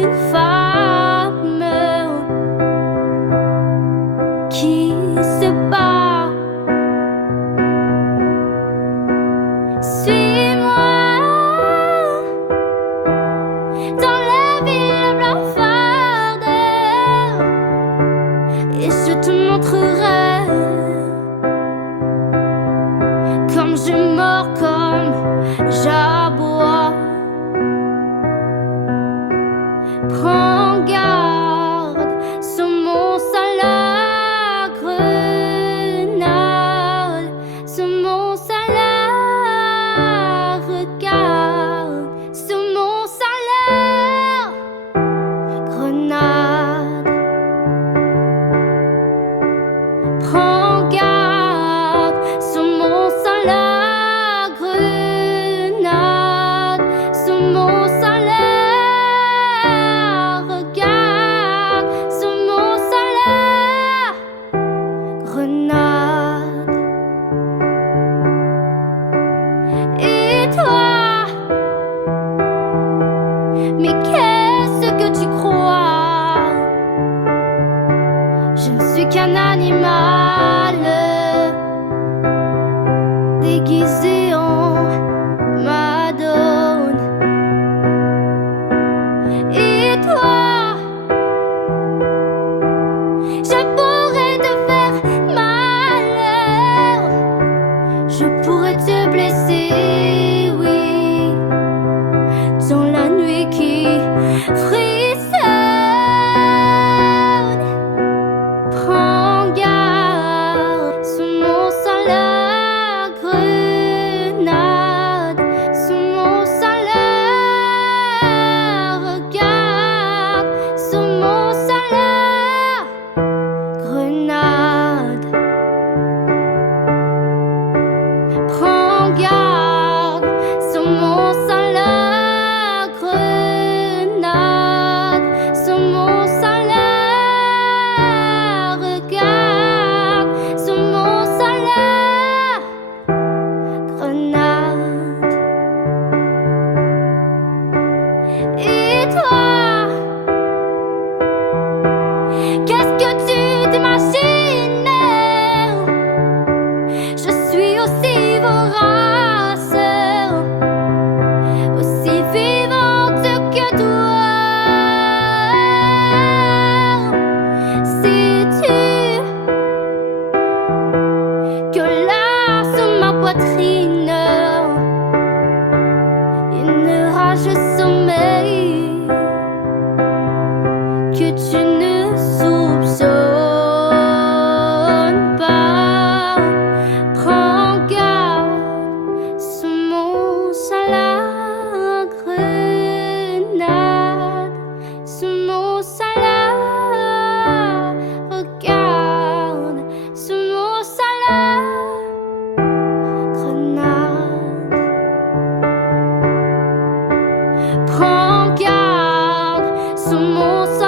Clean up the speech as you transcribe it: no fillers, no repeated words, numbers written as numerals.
une femme qui se bat. Suis-moi dans la ville blafarde et je te montrerai comme je mords, comme j'aboie. Prends garde, semence à la grenade, semence à la regarde, semence à la grenade. Prends garde, semence à la grenade, semence à la regarde, semence à la grenade. Et toi, mais qu'est-ce que tu crois? Je ne suis qu'un animal déguisé en madone. Et toi, je pourrais te faire malheur, je pourrais te blesser, oui, dans la nuit qui frissonne. Prends garde, semence à la grenade, semence à la regarde, semence à la grenade. Prends garde, semence à la grenade, semence à la regarde, semence à la grenade. Et toi, qu'est-ce que tu t'imagines? Je suis aussi vorace, aussi vivante que toi. Sais-tu que là, sous ma poitrine, une rage sommeille que tu ne soupçonnes pas. Prends garde, semence à la grenade, semence à la regarde, semence à la grenade. Prends garde, semence à